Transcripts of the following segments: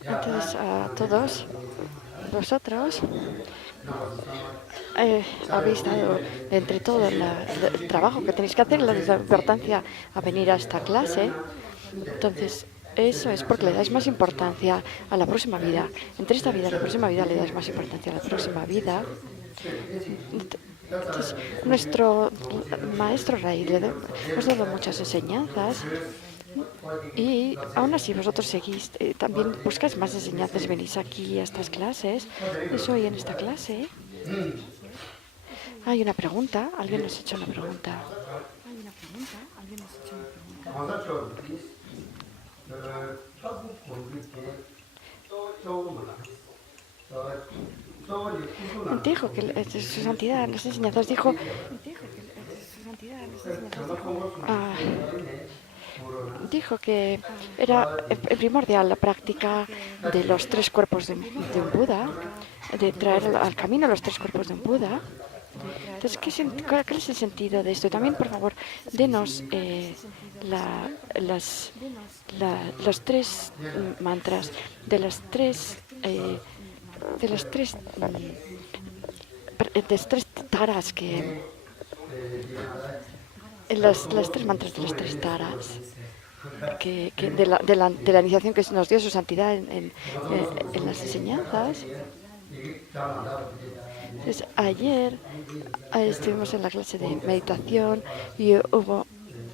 Entonces, a todos vosotros habéis dado entre todo el trabajo que tenéis que hacer, la importancia a venir a esta clase. Entonces, eso es porque le dais más importancia a la próxima vida. Entre esta vida y la próxima vida le dais más importancia a la próxima vida. Entonces, nuestro maestro Ray le hemos dado muchas enseñanzas y aún así vosotros seguís, también buscáis más enseñanzas, venís aquí a estas clases. Es hoy en esta clase. Hay una pregunta, alguien nos ha hecho una pregunta. Dijo que su santidad en las enseñanzas dijo ah, dijo que era primordial la práctica de los tres cuerpos de un Buda, de traer al camino los tres cuerpos de un Buda. Entonces, ¿cuál es el sentido de esto? Y también, por favor, denos los tres mantras de las tres taras que las tres mantras de las tres taras de la iniciación que nos dio su santidad en las enseñanzas. Entonces, ayer estuvimos en la clase de meditación y hubo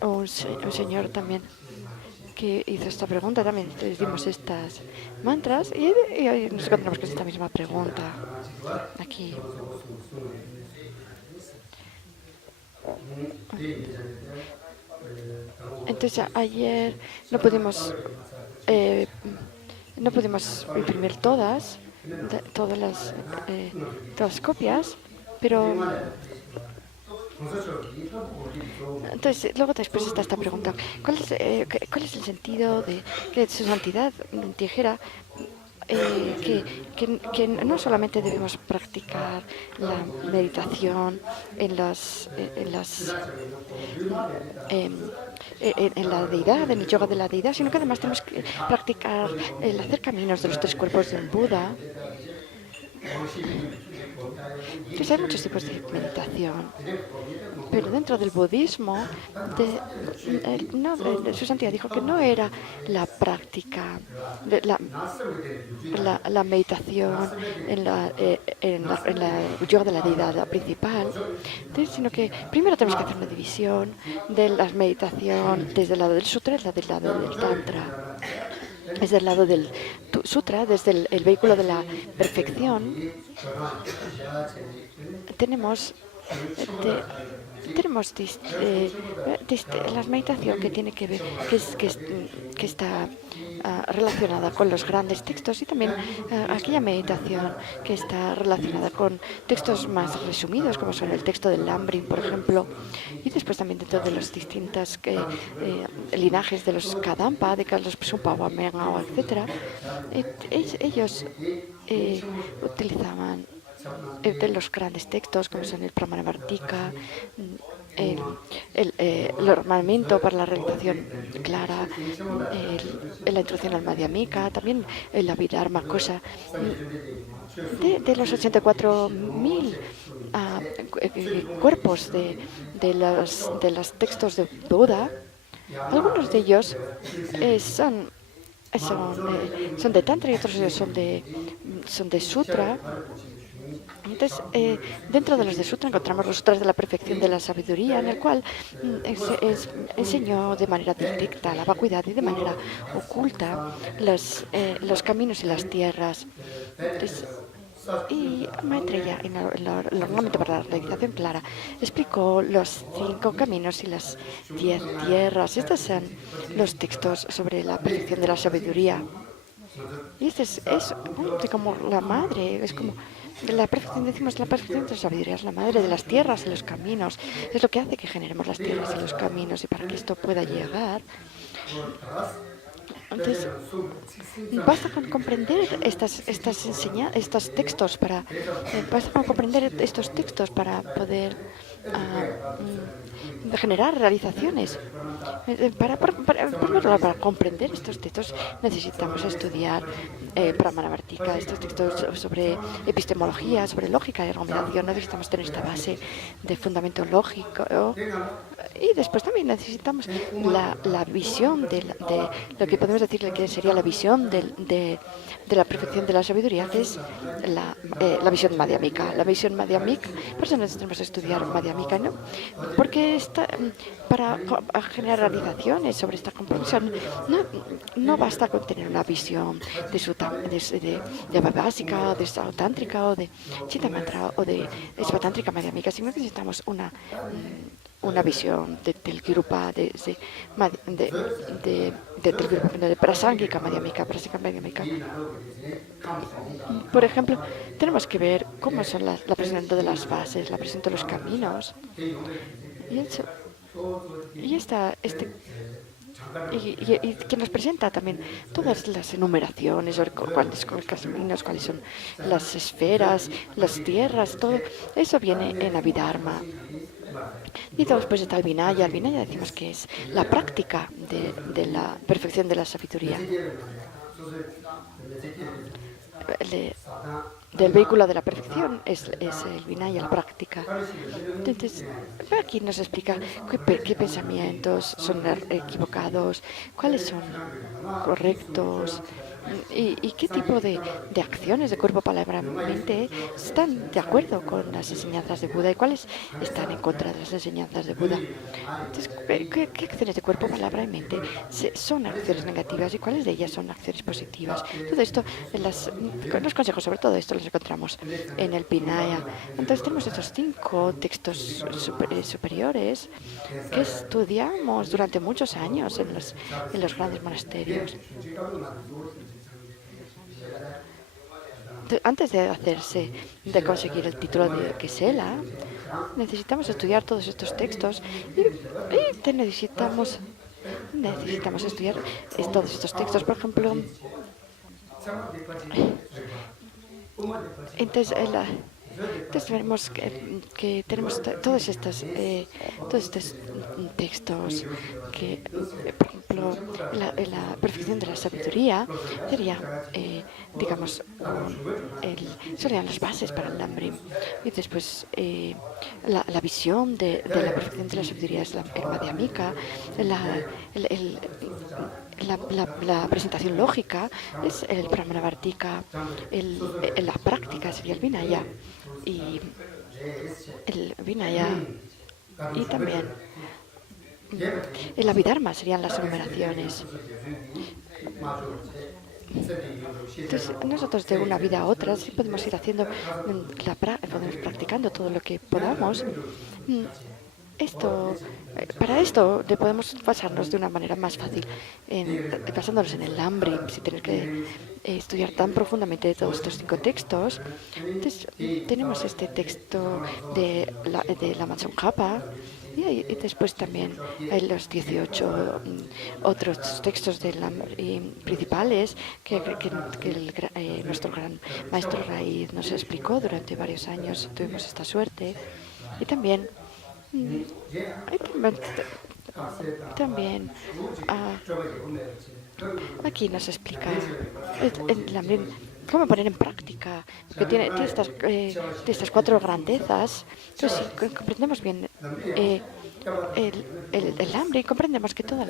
un señor también que hizo esta pregunta, también les dimos estas mantras y hoy nos encontramos con esta misma pregunta aquí. Entonces ayer eh, no pudimos imprimir todas las copias, pero entonces luego después está esta pregunta: ¿cuál es el sentido de que su santidad dijera que no solamente debemos practicar la meditación en la deidad, en el yoga de la deidad, sino que además tenemos que practicar el hacer caminos de los tres cuerpos de un Buda? Entonces hay muchos tipos de meditación, pero dentro del budismo, su santidad dijo que no era la práctica, la meditación en la yoga de la deidad la principal, sino que primero tenemos que hacer una división de la meditación desde el lado del sutra y del lado del tantra. Desde el lado del sutra, desde el vehículo de la perfección, tenemos la meditación que tiene que ver, que está relacionada con los grandes textos, y también aquella meditación que está relacionada con textos más resumidos, como son el texto del Lambrin, por ejemplo, y después también dentro de los distintos linajes de los Kadampa, de los Sumpawamena, etc. Ellos utilizaban de los grandes textos, como son el Pramanavartika, el ornamento para la realización clara, la introducción al Madhyamika, también la Abhidharma Kosa. De los 84.000 cuerpos de los textos de Buda, algunos de ellos son de Tantra y otros son de Sutra. Entonces, dentro de los de Sutra encontramos los sutras de la perfección de la sabiduría, en el cual enseñó de manera directa la vacuidad y de manera oculta los caminos y las tierras. Entonces, y Maitreya, en el ornamento para la realización clara, explicó los 5 caminos y las 10 tierras. Estos son los textos sobre la perfección de la sabiduría. Y este es como la madre, es como la perfección, decimos, la perfección de la sabiduría es la madre de las tierras y los caminos. Es lo que hace que generemos las tierras y los caminos. Y para que esto pueda llegar, Entonces, basta con comprender estos textos basta con comprender estos textos para poder ah, generar realizaciones. Para comprender estos textos necesitamos estudiar Pramanavartika, estos textos sobre epistemología, sobre lógica y argumentación. Necesitamos tener esta base de fundamento lógico. Y después también necesitamos la visión de lo que podemos decir que sería la visión de la perfección de la sabiduría, que es la visión madhyamika. La visión madhyamika, por eso necesitamos estudiar madhyamika, ¿no? Porque para generar realizaciones sobre esta comprensión no basta con tener una visión de básica, de tántrica o de chittamantra o de esvatántrica madhyamika, sino que necesitamos una visión del Kirupa, de Prasangika Madhyamika. Por ejemplo, tenemos que ver cómo son la presentación de las bases, la presentación de los caminos. Y que nos presenta también todas las enumeraciones, cuáles son los caminos, cuáles son las esferas, las tierras, todo eso viene en Abhidharma. Y después está el Vinaya. El Vinaya decimos que es la práctica de la perfección de la sabiduría. Del vehículo de la perfección es el Vinaya, la práctica. Entonces, aquí nos explica qué pensamientos son equivocados, cuáles son correctos y qué tipo de acciones de cuerpo, palabra, mente están de acuerdo con las enseñanzas de Buda y cuáles están en contra de las enseñanzas de Buda. Entonces, ¿qué acciones de cuerpo, palabra y mente son acciones negativas y cuáles de ellas son acciones positivas? Todo esto, los consejos sobre todo esto los encontramos en el Vinaya. Entonces tenemos estos 5 textos superiores que estudiamos durante muchos años en los grandes monasterios. Antes de conseguir el título de Gesela, necesitamos estudiar todos estos textos y necesitamos estudiar todos estos textos. Por ejemplo, entonces vemos que tenemos todos estos textos que, por ejemplo, la perfección de la sabiduría sería, digamos, serían las bases para el Lamrim. Y después la visión de la perfección de la sabiduría es el Madhyamika, la presentación lógica es el Pramanavartika, la práctica sería el Vinaya y y también el Abhidharma serían las enumeraciones. Entonces, nosotros de una vida a otra sí podemos ir haciendo, podemos practicando todo lo que podamos. Para esto podemos basarnos de una manera más fácil, basándonos en el Lamrim, sin tener que estudiar tan profundamente todos estos 5 textos. Entonces, tenemos este texto de la Matsongkhapa y después también los 18 otros textos principales que nuestro gran maestro Raíz nos explicó durante varios años. Tuvimos esta suerte. Y también aquí nos explica cómo poner en práctica, porque tiene estas 4 grandezas. Entonces, si comprendemos bien el hambre, comprendemos que todas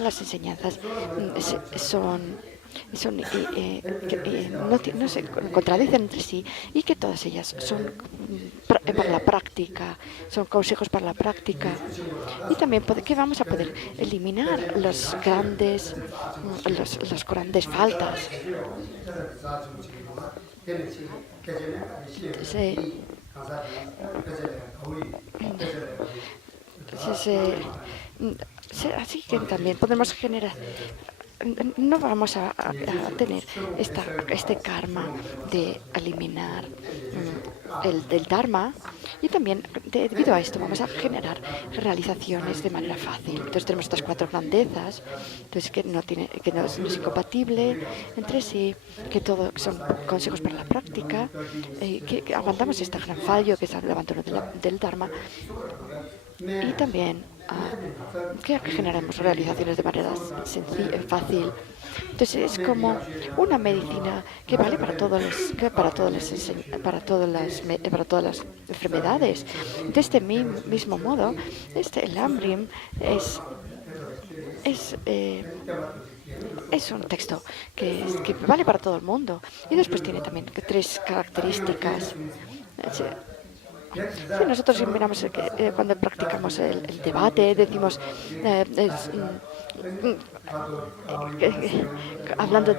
las enseñanzas no se contradicen entre sí y que todas ellas son para la práctica, son consejos para la práctica. Y también que vamos a poder eliminar las grandes faltas. Así que también podemos generar no vamos a tener este karma de eliminar el del Dharma, y también debido a esto vamos a generar realizaciones de manera fácil. Entonces tenemos estas cuatro grandezas, entonces no es incompatible entre sí, que todo son consejos para la práctica, que aguantamos este gran fallo que es el abandono del Dharma, y también que generamos realizaciones de manera fácil. Entonces es como una medicina que vale para para todas las enfermedades. De este mismo modo, el Amrim es, eh, es un texto que vale para todo el mundo. Y después tiene también tres características. Sí, nosotros miramos cuando practicamos el debate, decimos, hablando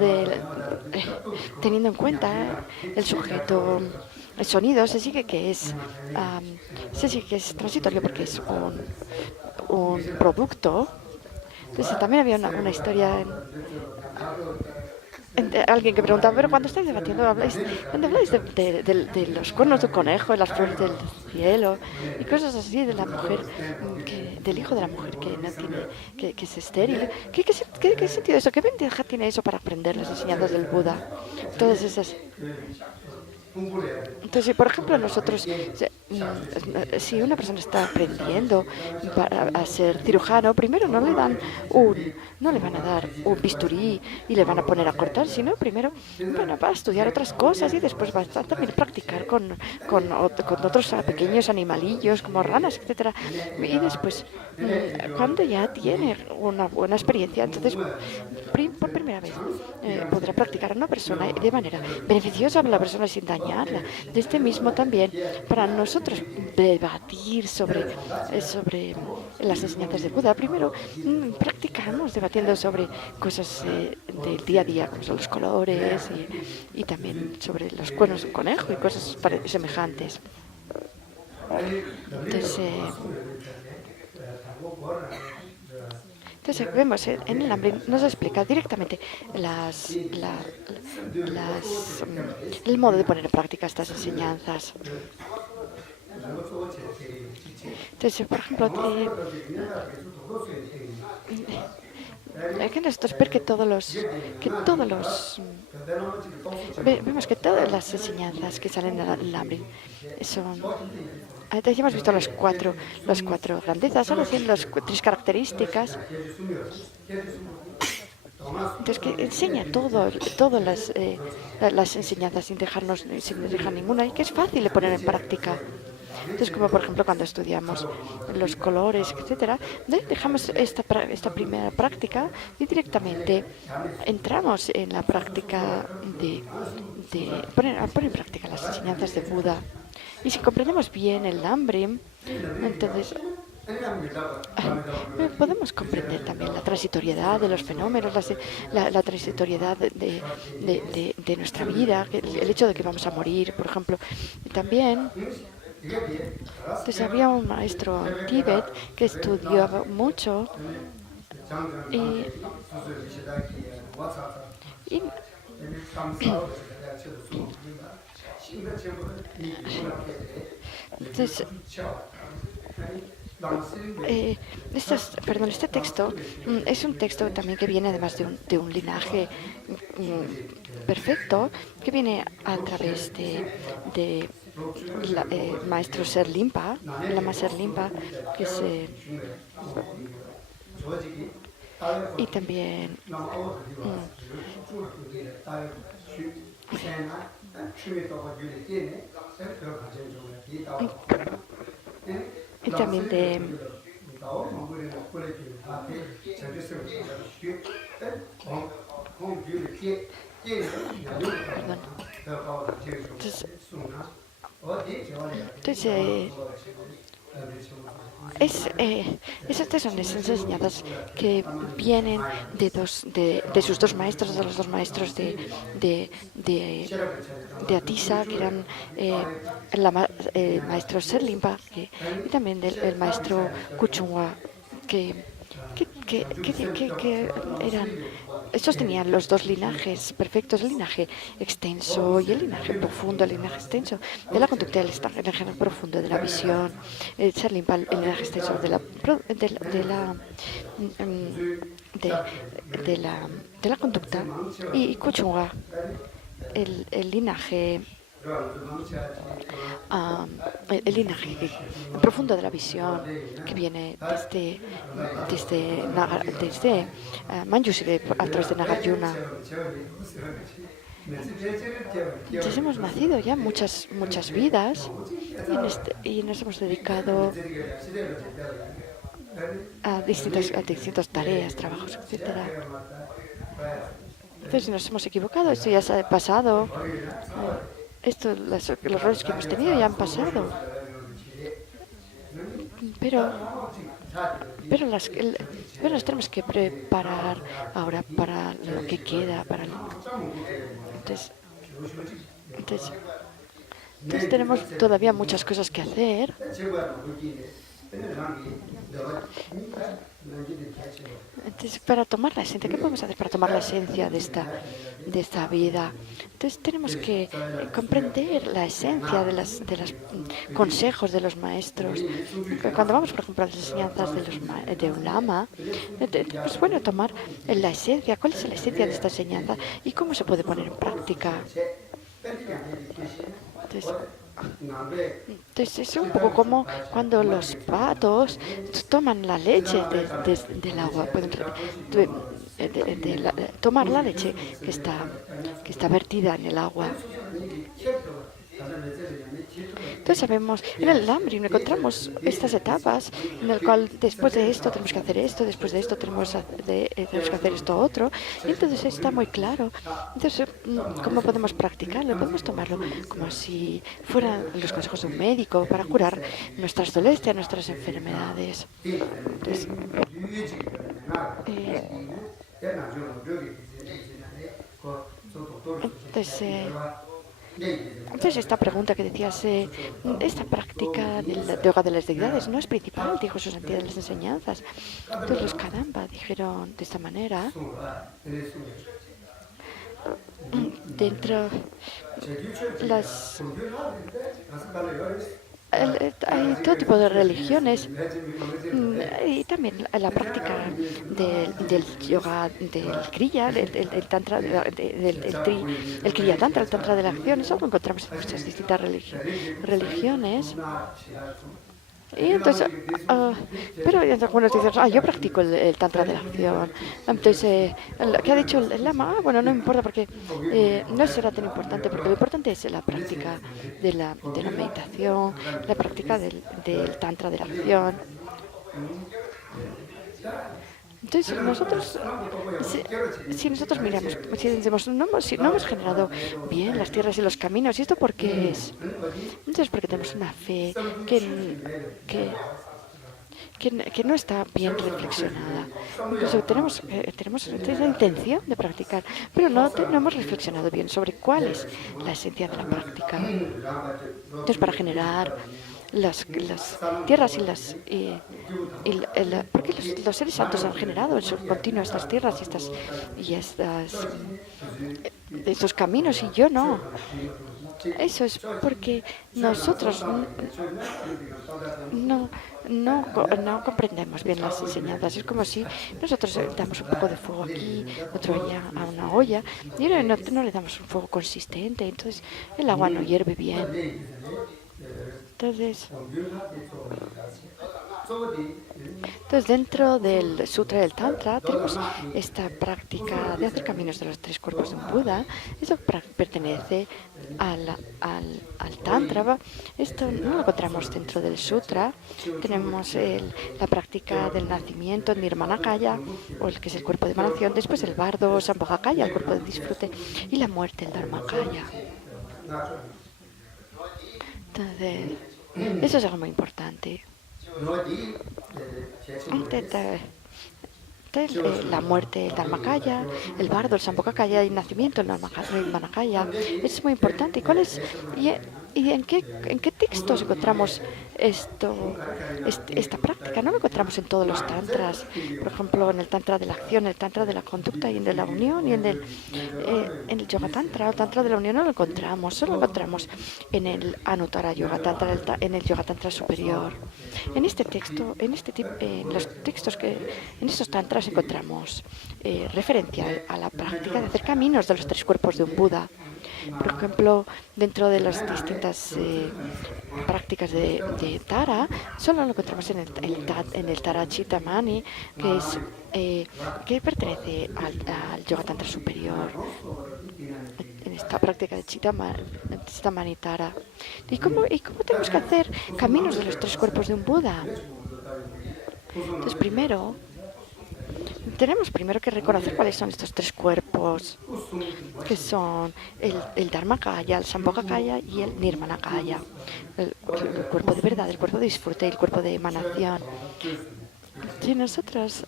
teniendo en cuenta el sujeto, el sonido, se sigue que es transitorio porque es un producto. Entonces también había una historia alguien que preguntaba, pero cuando estáis debatiendo, cuando habláis de los cuernos de un conejo, de las flores del cielo y cosas así, de la mujer, del hijo de la mujer que no tiene, que es estéril, ¿qué sentido eso? ¿Qué ventaja tiene eso para aprender las enseñanzas del Buda? Todas esas. Entonces, si por ejemplo nosotros, si una persona está aprendiendo a ser cirujano, primero no le van a dar un bisturí y le van a poner a cortar, sino primero va a estudiar otras cosas y después va a también practicar con otros pequeños animalillos como ranas, etcétera. Y después, cuando ya tiene una buena experiencia, entonces por primera vez podrá practicar a una persona de manera beneficiosa para la persona sin dañarla. De este mismo también, para nosotros debatir sobre las enseñanzas de Buda, primero practicamos debatiendo sobre cosas del día a día, como son los colores y también sobre los cuernos de un conejo y cosas semejantes. Entonces, vemos en el hambre, nos explica directamente el modo de poner en práctica estas enseñanzas. Entonces, por ejemplo, que nosotros ver vemos que todas las enseñanzas que salen del hambre son. Antes ya hemos visto las cuatro grandezas, ahora tienen las tres características. Entonces, que enseña todas las enseñanzas sin dejar ninguna, y que es fácil de poner en práctica. Entonces, como por ejemplo cuando estudiamos los colores, etcétera, dejamos esta primera práctica y directamente entramos en la práctica de poner en práctica las enseñanzas de Buda. Y si comprendemos bien el hambre, entonces podemos comprender también la transitoriedad de los fenómenos, la transitoriedad de nuestra vida, el hecho de que vamos a morir, por ejemplo. Y también, entonces había un maestro en Tíbet que estudiaba mucho y, y entonces este texto es un texto también que viene además de un linaje perfecto, que viene a través de maestro Serlimpa, Lama Serlimpa, que se y también y también perdón. Entonces estas son las enseñanzas que vienen de sus dos maestros, de los dos maestros de Atisa, que eran el maestro Serlimpa y también el maestro Kuchungwa, que que eran. Estos tenían los dos linajes perfectos, el linaje extenso y el linaje profundo, el linaje extenso de la conducta, el linaje profundo de la visión, el Charlimpa, el linaje extenso de la conducta, y Kuchunga, el linaje ah, el linaje profundo de la visión que viene desde Manjushri a través de Nagarjuna. Entonces hemos nacido ya muchas vidas y nos hemos dedicado a distintas tareas, trabajos, etcétera. Entonces, si nos hemos equivocado, esto ya se ha pasado. Los errores que hemos tenido ya han pasado. Pero, pero nos tenemos que preparar ahora para lo que queda. Entonces tenemos todavía muchas cosas que hacer. Entonces, para tomar la esencia, ¿qué podemos hacer para tomar la esencia de esta vida? Entonces, tenemos que comprender la esencia de los consejos de los maestros. Cuando vamos, por ejemplo, a las enseñanzas de un lama, es bueno tomar la esencia. ¿Cuál es la esencia de esta enseñanza y cómo se puede poner en práctica? Entonces es un poco como cuando los patos toman la leche del agua, pueden tomar la leche que está vertida en el agua. Entonces sabemos, en el Lamrim encontramos estas etapas en las cuales después de esto tenemos que hacer esto, después de esto tenemos que hacer esto otro. Y entonces está muy claro. Entonces, ¿cómo podemos practicarlo? Podemos tomarlo como si fueran los consejos de un médico para curar nuestras dolencias, nuestras enfermedades. Entonces esta pregunta que decías, esta práctica de yoga de las deidades no es principal, dijo su santidad de las enseñanzas. Entonces los Kadamba dijeron de esta manera, dentro hay todo tipo de religiones y también la práctica del yoga, del kriya, el tantra, el kriya tantra, el tantra de la acción. Eso lo encontramos en muchas distintas religiones. Y entonces, pero algunos dicen, yo practico el tantra de la acción. Entonces, ¿qué ha dicho el lama? Bueno, no importa porque no será tan importante, porque lo importante es la práctica de la meditación, la práctica del tantra de la acción. Entonces, si nosotros miramos, si decimos, no hemos generado bien las tierras y los caminos, ¿y esto por qué es? Entonces, porque tenemos una fe que no está bien reflexionada. Incluso tenemos la intención de practicar, pero no hemos reflexionado bien sobre cuál es la esencia de la práctica. Entonces, para generar las tierras porque los seres santos han generado en su continuo estas tierras y estos caminos y yo no. Eso es porque nosotros no comprendemos bien las enseñanzas. Es como si nosotros damos un poco de fuego aquí, otro allá a una olla, y no le damos un fuego consistente. Entonces el agua no hierve bien. Entonces, dentro del Sutra del Tantra tenemos esta práctica de hacer caminos de los tres cuerpos de un Buda. Eso pertenece al Tantra. Esto no lo encontramos dentro del Sutra. Tenemos la práctica del nacimiento, Nirmanakaya, o el que es el cuerpo de emanación. Después el Bardo, Sambhogakaya, el cuerpo de disfrute. Y la muerte, el Dharmakaya. Entonces, eso es algo muy importante. La muerte, el Dharmakaya, el Bardo, el Sambhogakaya, el nacimiento, el Nirmanakaya, es muy importante. ¿Y en qué textos encontramos esta práctica? No lo encontramos en todos los tantras. Por ejemplo, en el tantra de la acción, el tantra de la conducta y en de la unión y en el yoga tantra. El tantra de la unión no lo encontramos. Solo lo encontramos en el Anuttara Yoga Tantra, en el yoga tantra superior. En este texto, en los textos en estos tantras encontramos referencia a la práctica de hacer caminos de los tres cuerpos de un Buda. Por ejemplo, dentro de las distintas prácticas de Tara, solo lo encontramos en el Tara Chitamani, que pertenece al Yoga Tantra superior, en esta práctica de Chitamani Tara. ¿Y cómo tenemos que hacer caminos de los tres cuerpos de un Buda? Entonces, tenemos que reconocer cuáles son estos tres cuerpos, que son el Dharmakaya, el Sambhogakaya y el Nirmanakaya. El cuerpo de verdad, el cuerpo de disfrute y el cuerpo de emanación. Y nosotros,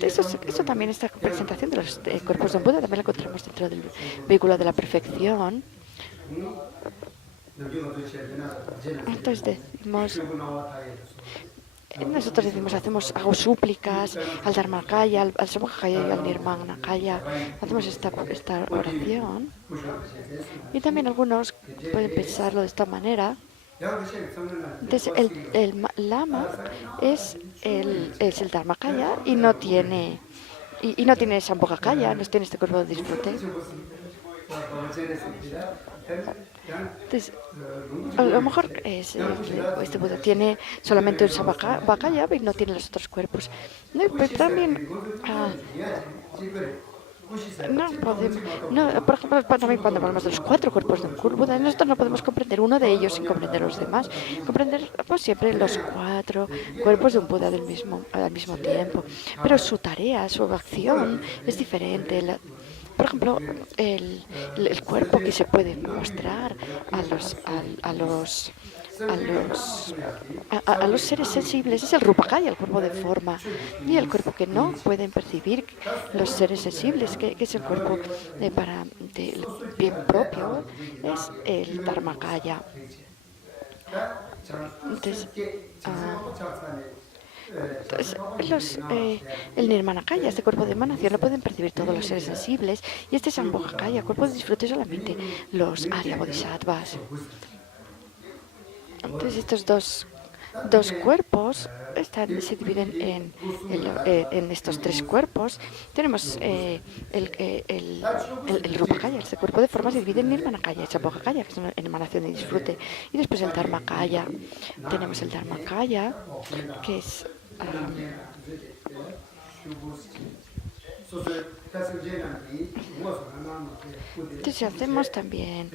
eso también, esta presentación de los cuerpos de un Buda, también la encontramos dentro del vehículo de la perfección. Entonces hago súplicas al Dharmakaya, al Sambhogakaya y al Nirmanakaya. Hacemos esta oración. Y también algunos pueden pensarlo de esta manera. Entonces, el lama es el Dharmakaya y no tiene Sambhogakaya, no tiene este cuerpo de disfrute. Entonces, a lo mejor este Buda tiene solamente un Sambhogakaya y no tiene los otros cuerpos. No, pero también no podemos, por ejemplo, también cuando hablamos de los cuatro cuerpos de un Buda, nosotros no podemos comprender uno de ellos sin comprender los demás. Comprender siempre los cuatro cuerpos de un Buda al mismo tiempo. Pero su tarea, su acción es diferente. Por ejemplo, el cuerpo que se puede mostrar a los seres sensibles es el Rupakaya, el cuerpo de forma, y el cuerpo que no pueden percibir los seres sensibles, que es el cuerpo del bien propio, es el Dharmakaya. Entonces, el Nirmanakaya, este cuerpo de emanación, lo pueden percibir todos los seres sensibles, y este Sambhogakaya, cuerpo de disfrute, solamente los Arya Bodhisattvas. Entonces, estos dos cuerpos se dividen en estos tres cuerpos. Tenemos el Rupakaya, este cuerpo de forma se divide en Nirmanakaya y Sambhogakaya, que es una emanación de disfrute. Y después el Dharmakaya. Tenemos el Dharmakaya, que es entonces hacemos también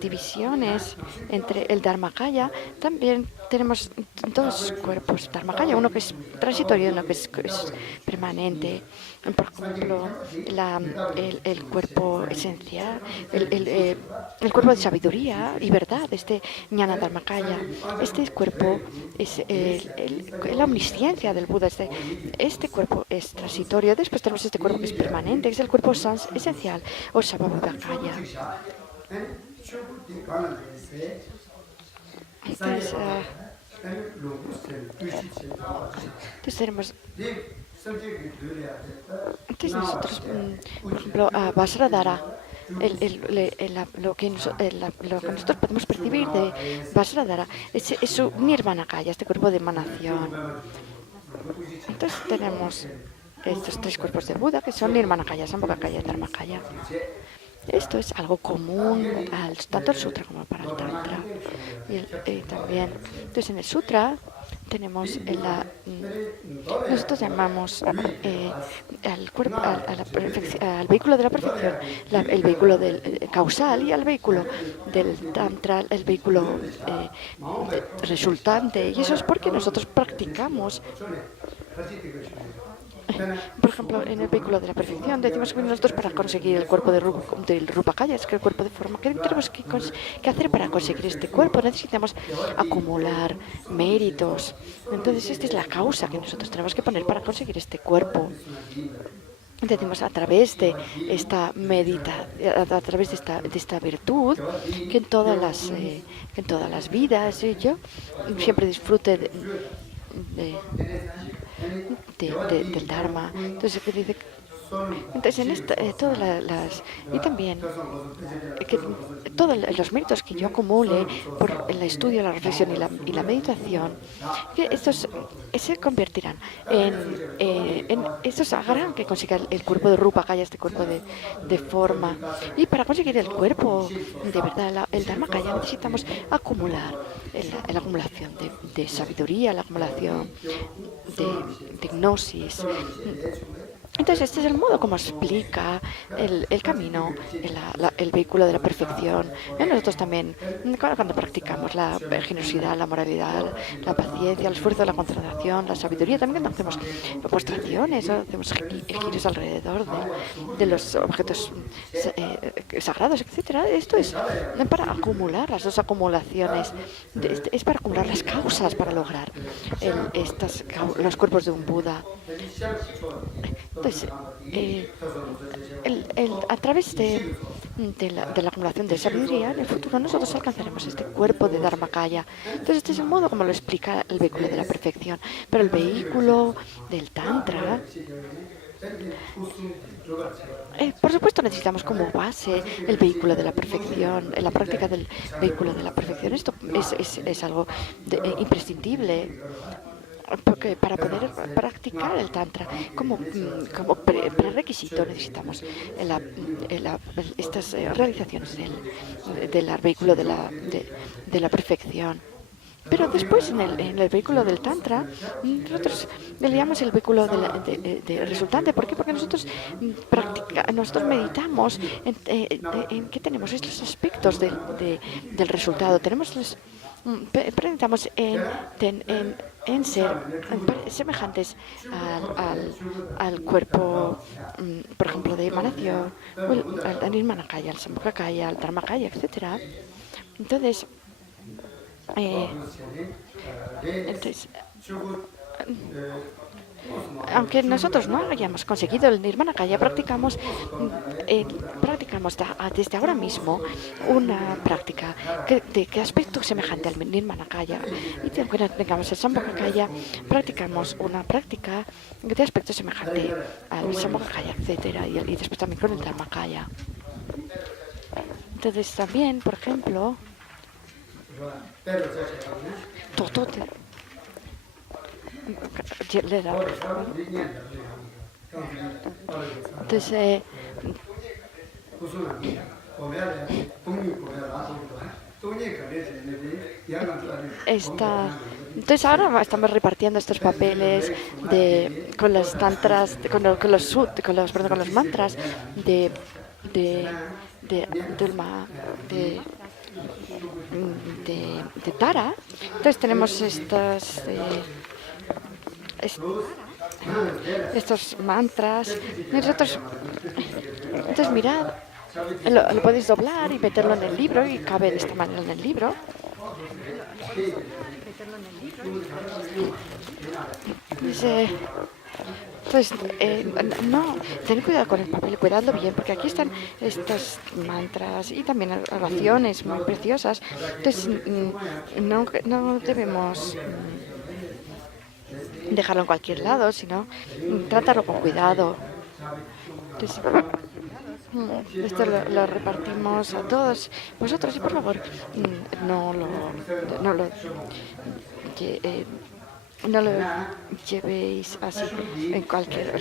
divisiones entre el Dharmakaya. También tenemos dos cuerpos Dharmakaya, uno que es transitorio y uno que es permanente. Por ejemplo, el cuerpo esencial, el cuerpo de sabiduría y verdad, este Jnana Dharmakaya. Este cuerpo es la omnisciencia del Buda. Este cuerpo es transitorio. Después tenemos este cuerpo que es permanente, que es el cuerpo esencial o Sababudakaya. Entonces tenemos. Entonces nosotros, por ejemplo, Vajradhara, lo que nosotros podemos percibir de Vajradhara es su Nirmanakaya, este cuerpo de emanación. Entonces tenemos estos tres cuerpos de Buda, que son Nirmanakaya, Sambhogakaya y Dharmakaya. Esto es algo común tanto al sutra como para el tantra. Y también, entonces en el sutra tenemos nosotros llamamos al vehículo de la perfección, el vehículo del causal, y al vehículo del tantra, el vehículo resultante. Y eso es porque nosotros practicamos. Por ejemplo, en el vehículo de la perfección decimos que nosotros, para conseguir el cuerpo del Rupakaya, es que el cuerpo de forma, ¿qué tenemos que hacer para conseguir este cuerpo? Necesitamos acumular méritos. Entonces esta es la causa que nosotros tenemos que poner para conseguir este cuerpo. decimos a través de esta a través de esta virtud, que en todas las vidas, yo siempre disfrute de- del Dharma. Entonces, que dice, entonces en esta, y también que todos los méritos que yo acumule por el estudio, la reflexión y la meditación, que estos se convertirán estos harán que consiga el cuerpo de Rupa Kaya, este cuerpo de forma. Y para conseguir el cuerpo de verdad, el Dharma Kaya, necesitamos acumular la acumulación de sabiduría, la acumulación de gnosis. Entonces, este es el modo como explica el camino, el vehículo de la perfección. Nosotros también, cuando practicamos la generosidad, la moralidad, la paciencia, el esfuerzo, la concentración, la sabiduría, también cuando hacemos postraciones, o hacemos giros alrededor de los objetos sagrados, etcétera. Esto es para acumular las dos acumulaciones, es para acumular las causas para lograr los cuerpos de un Buda. Entonces, a través de la acumulación de sabiduría, en el futuro nosotros alcanzaremos este cuerpo de Dharmakaya. Entonces, este es el modo como lo explica el vehículo de la perfección. Pero el vehículo del Tantra, por supuesto, necesitamos como base el vehículo de la perfección, la práctica del vehículo de la perfección. Esto es algo imprescindible, porque para poder practicar el tantra como prerequisito necesitamos estas realizaciones del vehículo de la perfección. Pero después en el vehículo del tantra nosotros le llamamos el vehículo de resultante. ¿Por qué? Porque nosotros nosotros meditamos en que tenemos estos aspectos del resultado. Tenemos meditamos en ser semejantes al cuerpo, por ejemplo, de emanación, o al Nirmanakaya, al Sambhogakaya, al Dharmakaya, etcétera. Entonces, entonces, aunque nosotros no hayamos conseguido el Nirmanakaya, practicamos desde ahora mismo una práctica de aspecto semejante al Nirmanakaya. Y aunque no tengamos el Sambhogakaya, practicamos una práctica de aspecto semejante al Sambhogakaya, etcétera, y después también con el Dharmakaya. Entonces también, por ejemplo, todo le da. Entonces, entonces ahora estamos repartiendo estos papeles con los tantras, con los mantras de, Dulma, de Tara. Entonces tenemos estos mantras. Entonces mirad, lo podéis doblar y meterlo en el libro, y cabe de esta manera en el libro. Entonces, no, tened cuidado con el papel, cuidadlo bien, porque aquí están estos mantras y también oraciones muy preciosas. Entonces, no debemos dejarlo en cualquier lado, sino tratarlo con cuidado. Entonces, esto lo repartimos a todos vosotros, y por favor no lo llevéis así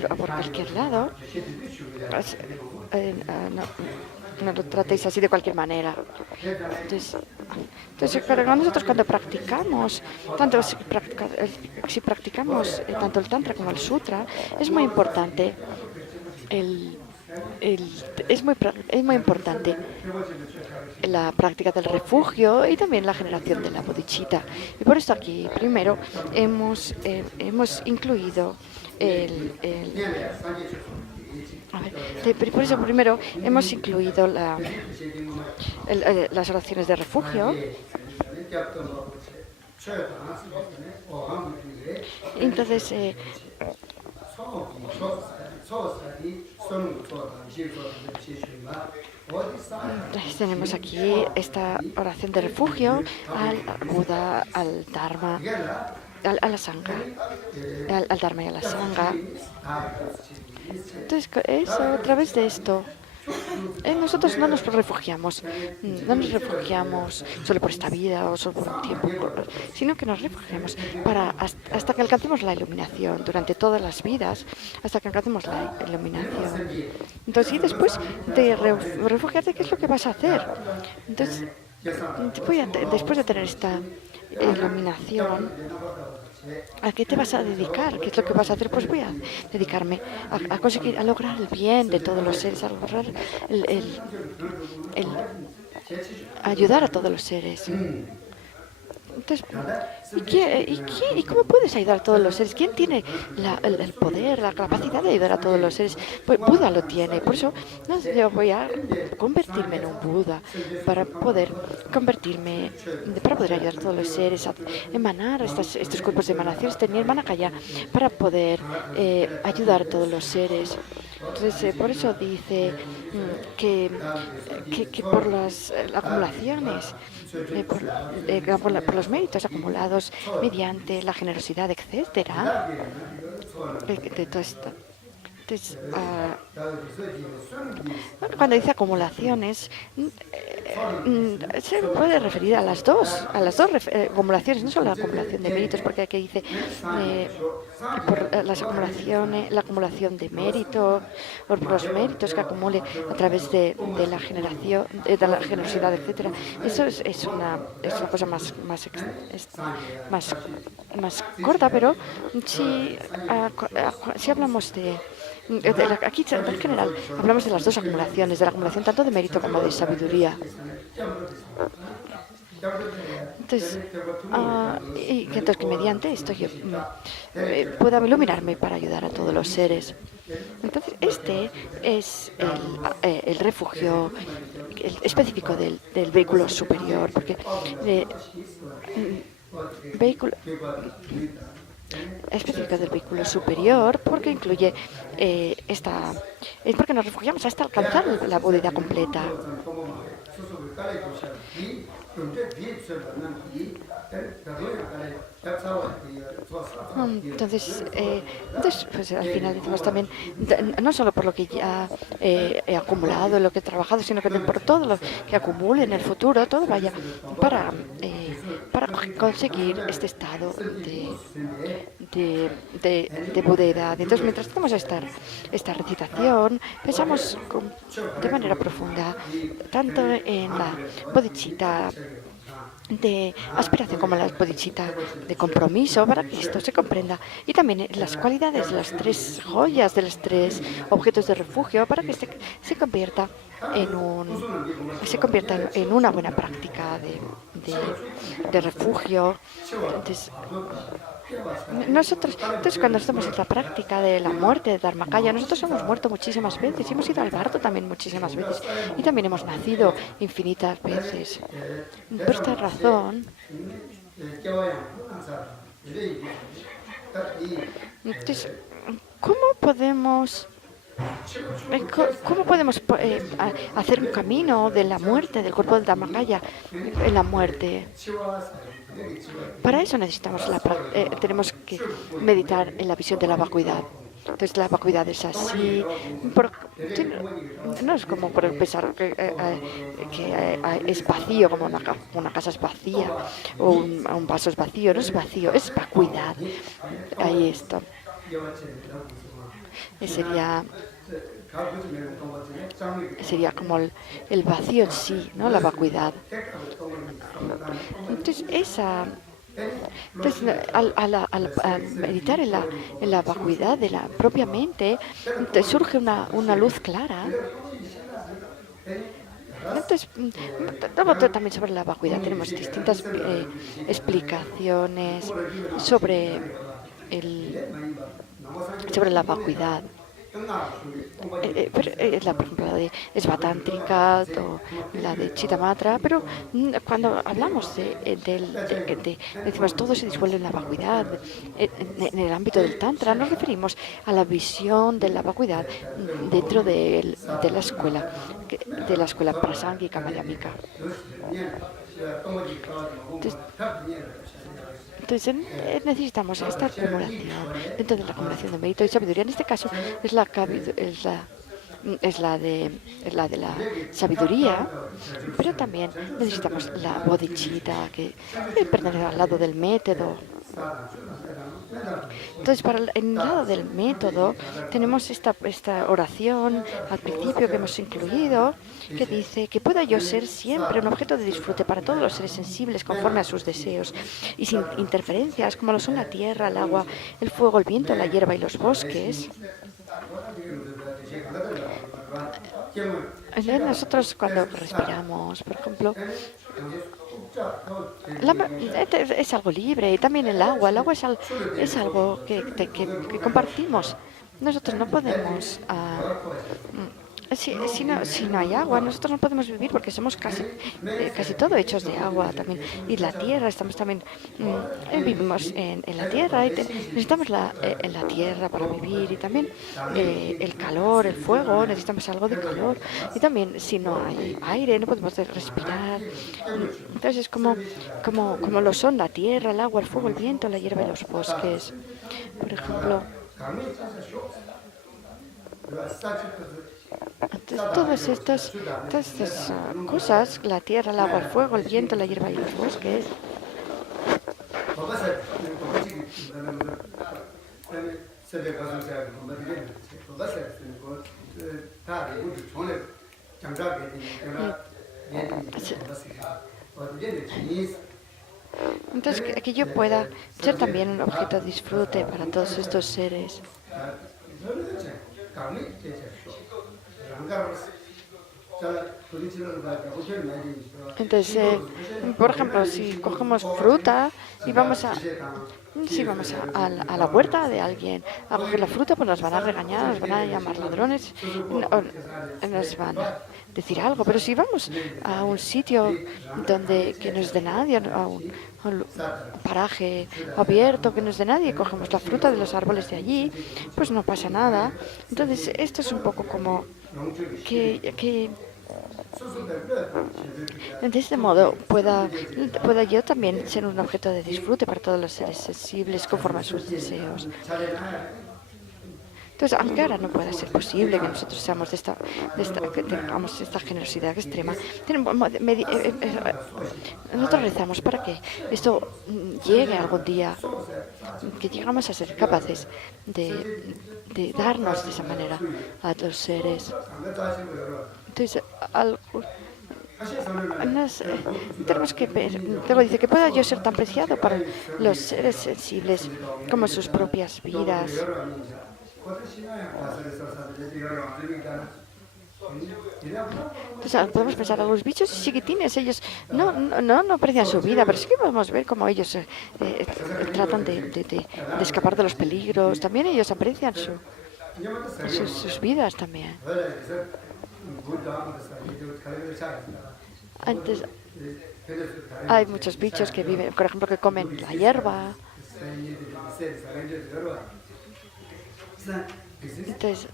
por cualquier lado. No lo tratéis así de cualquier manera. Entonces, nosotros cuando practicamos, si practicamos tanto el Tantra como el Sutra, es muy importante es muy importante la práctica del refugio y también la generación de la bodhicitta. Y por esto aquí primero hemos incluido por eso primero hemos incluido las oraciones de refugio. Entonces, Tenemos aquí esta oración de refugio al Buda, al Dharma, a la Sangha, al Dharma y a la Sangha. Entonces, eso, a través de esto, nosotros no nos refugiamos, solo por esta vida o solo por un tiempo, sino que nos refugiamos hasta que alcancemos la iluminación, durante todas las vidas, hasta que alcancemos la iluminación. Entonces, y después de refugiarte, ¿qué es lo que vas a hacer? Entonces, después de tener esta iluminación, ¿a qué te vas a dedicar? ¿Qué es lo que vas a hacer? Pues voy a dedicarme a conseguir, a lograr el bien de todos los seres, a lograr el ayudar a todos los seres. Entonces, ¿y cómo puedes ayudar a todos los seres? ¿Quién tiene el poder, la capacidad de ayudar a todos los seres? Pues Buda lo tiene. Por eso yo voy a convertirme en un Buda para poder ayudar a todos los seres, a emanar estos cuerpos de emanación, mi hermana Kaya, para poder ayudar a todos los seres. Entonces, por eso dice que por las acumulaciones, por los méritos acumulados mediante la generosidad, etcétera, de todo esto. Entonces, cuando dice acumulaciones, se puede referir a las dos acumulaciones, no solo la acumulación de méritos, porque aquí dice por las acumulaciones, la acumulación de mérito, o por los méritos que acumule a través de la generación, de la generosidad, etcétera. Eso es una cosa más corta, pero si hablamos aquí en general hablamos de las dos acumulaciones, de la acumulación tanto de mérito como de sabiduría. Entonces, que mediante esto yo pueda iluminarme para ayudar a todos los seres. Entonces, este es el refugio específico del vehículo superior, porque vehículo específica del vehículo superior, porque incluye es porque nos refugiamos hasta alcanzar la Buda completa. Entonces, pues al final decimos también, no solo por lo que ya he acumulado, lo que he trabajado, sino que por todo lo que acumule en el futuro, todo vaya para conseguir este estado de budeidad. Entonces, mientras hacemos esta recitación, pensamos de manera profunda tanto en la bodhicitta de aspiración como la bodhicitta de compromiso, para que esto se comprenda, y también las cualidades de las tres joyas, de los tres objetos de refugio, para que se convierta en una buena práctica de refugio. Entonces, cuando estamos en la práctica de la muerte de Dharmakaya, nosotros hemos muerto muchísimas veces, y hemos ido al bardo también muchísimas veces, y también hemos nacido infinitas veces. Por esta razón, entonces, ¿cómo podemos hacer un camino de la muerte del cuerpo de Dharmakaya en la muerte? Para eso tenemos que meditar en la visión de la vacuidad. Entonces la vacuidad es así. No es como por pensar que es vacío, como una casa es vacía o un vaso es vacío. No es vacío, es vacuidad. Ahí está. Sería como el vacío en sí, ¿no? La vacuidad. Entonces, al meditar en la vacuidad de la propia mente, te surge una luz clara. Entonces, también sobre la vacuidad tenemos distintas explicaciones sobre la vacuidad. Por ejemplo, la de Svatántrika o la de Chittamatra, pero cuando hablamos decimos todo se disuelve en la vacuidad, en el ámbito del Tantra, nos referimos a la visión de la vacuidad dentro de la escuela prasángika mayámica. Entonces, necesitamos esta acumulación dentro de la acumulación de mérito y sabiduría. En este caso es es la de la sabiduría, pero también necesitamos la bodhicitta, que pertenece al lado del método. Entonces, en el lado del método, tenemos esta oración al principio que hemos incluido, que dice que pueda yo ser siempre un objeto de disfrute para todos los seres sensibles conforme a sus deseos y sin interferencias como lo son la tierra, el agua, el fuego, el viento, la hierba y los bosques. Nosotros cuando respiramos, por ejemplo, es algo libre y también el agua es algo que compartimos. Nosotros no podemos si no hay agua, nosotros no podemos vivir porque somos casi todo hechos de agua también. Y la tierra, estamos también, vivimos en la tierra y necesitamos en la tierra para vivir. Y también el calor, el fuego, necesitamos algo de calor. Y también si no hay aire, no podemos respirar. Entonces es como lo son la tierra, el agua, el fuego, el viento, la hierba y los bosques. Por ejemplo, entonces, todas estas cosas, la tierra, el agua, el fuego, el viento, la hierba y los bosques, entonces que yo pueda ser también un objeto de disfrute para todos estos seres. Entonces, por ejemplo, si cogemos fruta y si vamos a la huerta de alguien a coger la fruta, pues nos van a regañar, nos van a llamar ladrones, nos van a decir algo. Pero si vamos a un sitio que no es de nadie, a un paraje abierto que no es de nadie, cogemos la fruta de los árboles de allí, pues no pasa nada. Entonces, esto es un poco como que de este modo pueda yo también ser un objeto de disfrute para todos los seres sensibles conforme a sus deseos. Entonces, aunque ahora no pueda ser posible que nosotros seamos que tengamos esta generosidad extrema, nosotros rezamos para que esto llegue algún día, que llegamos a ser capaces de darnos de esa manera a los seres. Entonces, tenemos que ver, luego dice que pueda yo ser tan preciado para los seres sensibles como sus propias vidas. Entonces, podemos pensar a los bichos chiquitines, ellos no aprecian su vida, pero sí que podemos ver cómo ellos tratan de escapar de los peligros. También ellos aprecian sus vidas también. Antes hay muchos bichos que viven, por ejemplo, que comen la hierba. Entonces,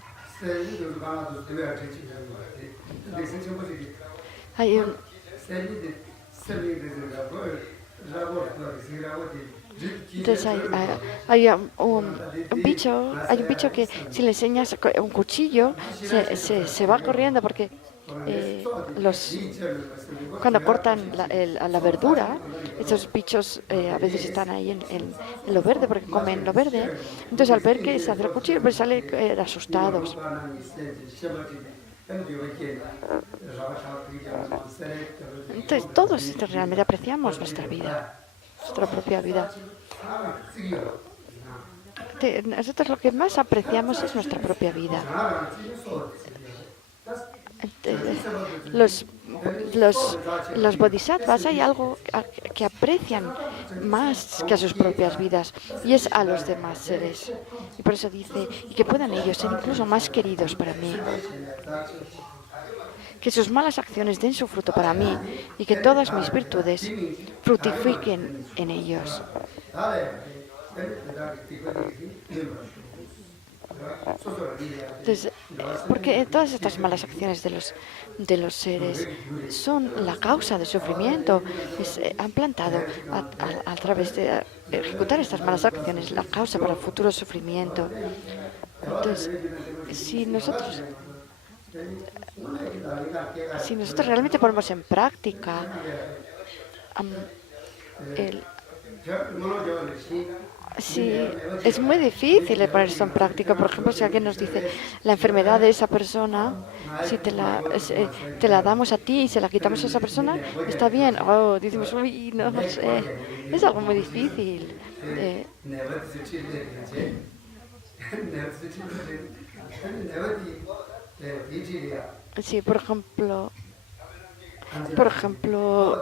hay hay un bicho que si le enseñas un cuchillo se va corriendo porque cuando cortan la verdura, esos bichos a veces están ahí en lo verde porque comen lo verde. Entonces al ver que se hace el cuchillo, pues salen asustados. Entonces todos realmente apreciamos nuestra vida, nuestra propia vida. Nosotros lo que más apreciamos es nuestra propia vida. los bodhisattvas hay algo que aprecian más que a sus propias vidas, y es a los demás seres. Y por eso dice, y que puedan ellos ser incluso más queridos para mí, que sus malas acciones den su fruto para mí y que todas mis virtudes fructifiquen en ellos. Entonces, porque todas estas malas acciones de los seres son la causa de sufrimiento. Han plantado a través de ejecutar estas malas acciones la causa para el futuro sufrimiento. Entonces, si nosotros realmente ponemos en práctica el, sí, es muy difícil poner esto en práctica. Por ejemplo, si alguien nos dice la enfermedad de esa persona, si te la damos a ti y se la quitamos a esa persona, está bien. Oh, decimos, uy, no sé. Es algo muy difícil. Sí, por ejemplo,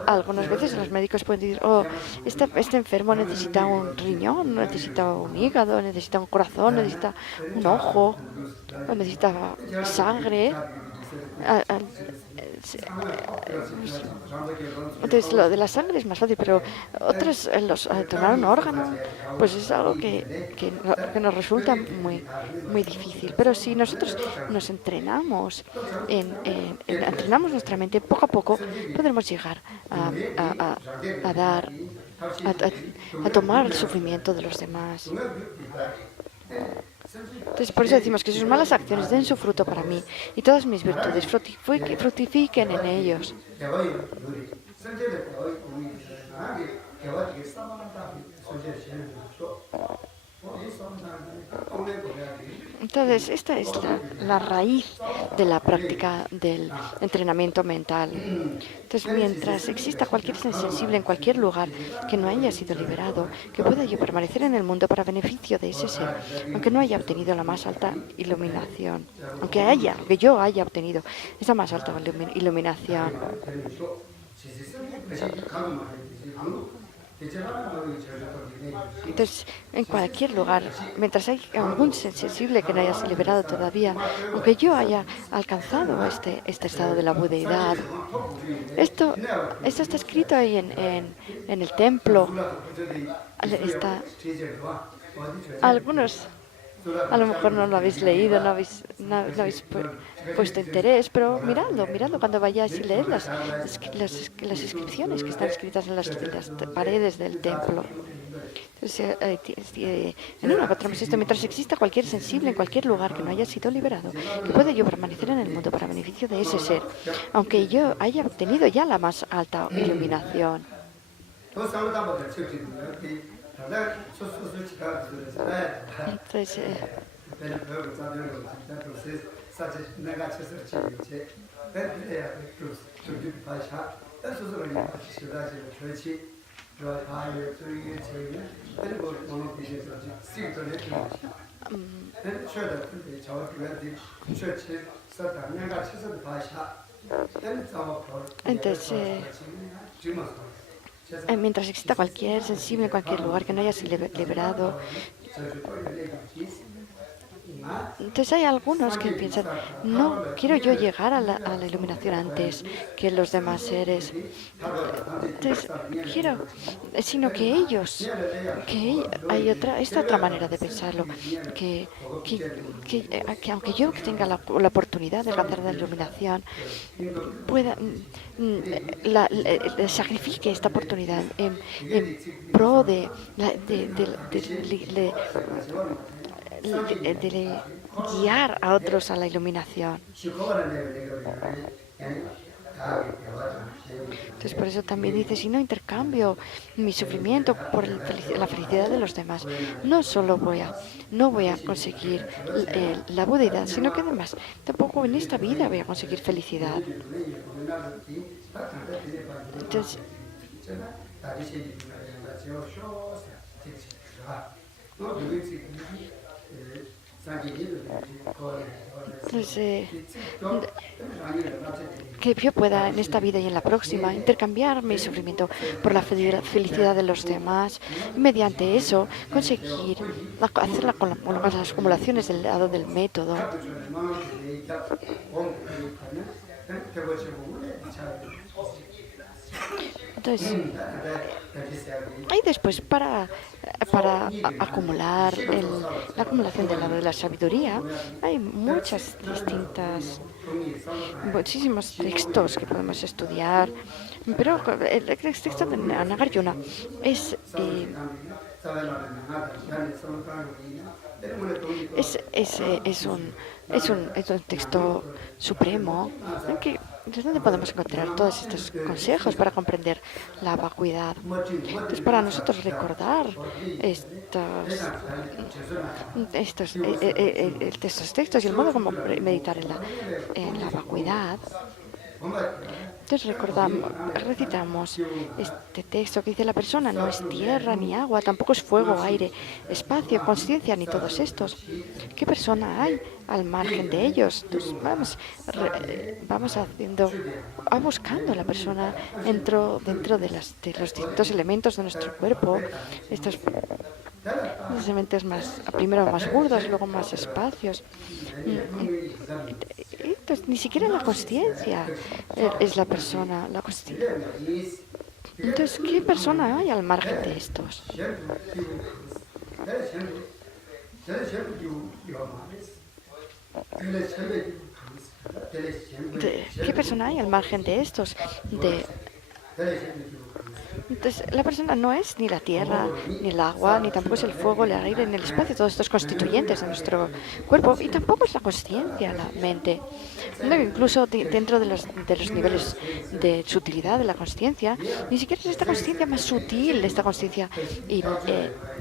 algunas veces los médicos pueden decir, oh, este enfermo necesita un riñón, necesita un hígado, necesita un corazón, necesita un ojo, o necesita sangre. Entonces, lo de la sangre es más fácil, pero otros, donar un órgano, pues es algo que nos resulta muy, muy difícil. Pero si nosotros nos entrenamos, entrenamos nuestra mente, poco a poco podremos llegar a dar, a tomar el sufrimiento de los demás. Entonces, por eso decimos que sus malas acciones den su fruto para mí y todas mis virtudes fructifiquen en ellos. Entonces, esta es la raíz de la práctica del entrenamiento mental. Entonces, mientras exista cualquier ser sensible en cualquier lugar que no haya sido liberado, que pueda yo permanecer en el mundo para beneficio de ese ser, aunque no haya obtenido la más alta iluminación, que yo haya obtenido esa más alta iluminación. Entonces, en cualquier lugar, mientras hay algún ser sensible que no haya sido liberado todavía, aunque yo haya alcanzado este estado de la budeidad, esto está escrito ahí en el templo. Algunos a lo mejor no lo habéis leído, no habéis puesto interés, pero miradlo cuando vayáis y leed las inscripciones que están escritas en las paredes del templo. Entonces, en una encontramos esto: mientras exista cualquier sensible en cualquier lugar que no haya sido liberado, que puede yo permanecer en el mundo para beneficio de ese ser, aunque yo haya obtenido ya la más alta iluminación. Entonces, mientras exista cualquier sensible en cualquier lugar que no haya sido liberado. Entonces hay algunos que piensan, no, quiero yo llegar a la iluminación antes que los demás seres. Entonces, sino que ellos, hay esta otra manera de pensarlo, que aunque yo tenga la oportunidad de alcanzar la iluminación, pueda, sacrifique esta oportunidad en pro de guiar a otros a la iluminación. Entonces, por eso también dice, si no intercambio mi sufrimiento por la felicidad de los demás, no voy a conseguir la budeidad, sino que además tampoco en esta vida voy a conseguir felicidad. Entonces, Entonces, que yo pueda en esta vida y en la próxima intercambiar mi sufrimiento por la felicidad de los demás y mediante eso conseguir hacer las acumulaciones del lado del método. Entonces, y después para acumular la acumulación del lado de la sabiduría hay muchísimos textos que podemos estudiar, pero el texto de Nagarjuna es, es un texto supremo en que ¿de dónde podemos encontrar todos estos consejos para comprender la vacuidad? Entonces, para nosotros recordar estos textos y el modo como meditar en la vacuidad, entonces recitamos este texto que dice: la persona no es tierra ni agua, tampoco es fuego, aire, espacio, conciencia, ni todos estos. ¿Qué persona hay al margen de ellos? Entonces vamos buscando la persona dentro de los distintos elementos de nuestro cuerpo, estos elementos primero más burdos, luego más espacios. Entonces, ni siquiera la consciencia es la persona. Entonces, ¿qué persona hay al margen de estos? ¿Qué persona hay al margen de estos? Entonces, la persona no es ni la tierra, ni el agua, ni tampoco es el fuego, el aire, ni el espacio, todos estos constituyentes de nuestro cuerpo, y tampoco es la consciencia, la mente. No, incluso dentro de los niveles de sutilidad de la consciencia, ni siquiera es esta consciencia más sutil, esta consciencia